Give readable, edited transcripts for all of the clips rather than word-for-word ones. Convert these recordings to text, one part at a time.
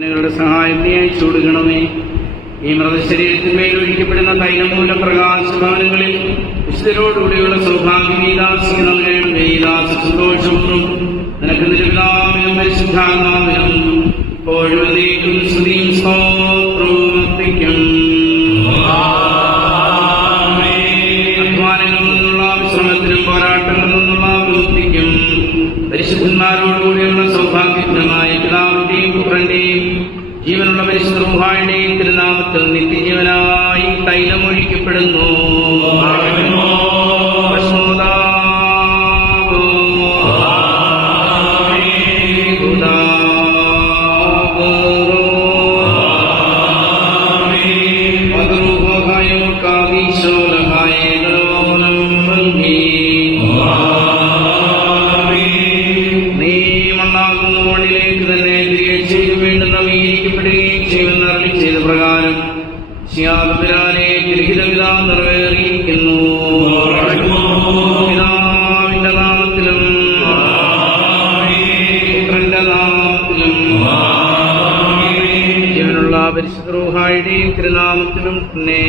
ജനങ്ങളുടെ സഹായം നീ അയച്ചു കൊടുക്കണമേ. ഈ മൃതശരീരത്തിന്മേൽ ഒഴിക്കപ്പെടുന്ന തൈലം മൂലം പ്രകാശഭവനങ്ങളിൽ വിശുദ്ധരോടുകൂടിയുള്ള സൗഭാഗ്യമീദാസിക്ക് നൽകണമേ. ഈ ദാസ സന്തോഷവും നിനക്ക് നിരപിതാവിനും പരിശുദ്ധാത്മാവിനും ഇപ്പോഴും നീക്കും സ്തുതിയും സ്തോത്രവും അർപ്പിക്കും. അധ്വാനങ്ങളിൽ നിന്നുള്ള വിശ്രമത്തിനും പോരാട്ടങ്ങളിൽ നിന്നുള്ള വിമുക്തിക്കും പരിശുദ്ധന്മാരോടുകൂടിയുള്ള സൗഭാഗ്യപ്രദമായ പിതാവിന്റെയും പുത്രന്റെയും ജീവനുള്ള പരിശുദ്ധ റൂഹായുടെയും തിരുനാമത്തിൽ നിത്യജീവനായി തൈലമൊഴിക്കപ്പെടുന്നു. നിറവേറിയിരിക്കുന്നു. പിതാവിന്റെ നാമത്തിലും പുത്രന്റെ നാമത്തിലും ജീവനുള്ള പരിശുദ്ധ റൂഹായുടെയും തിരുനാമത്തിലും തന്നെ.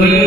Good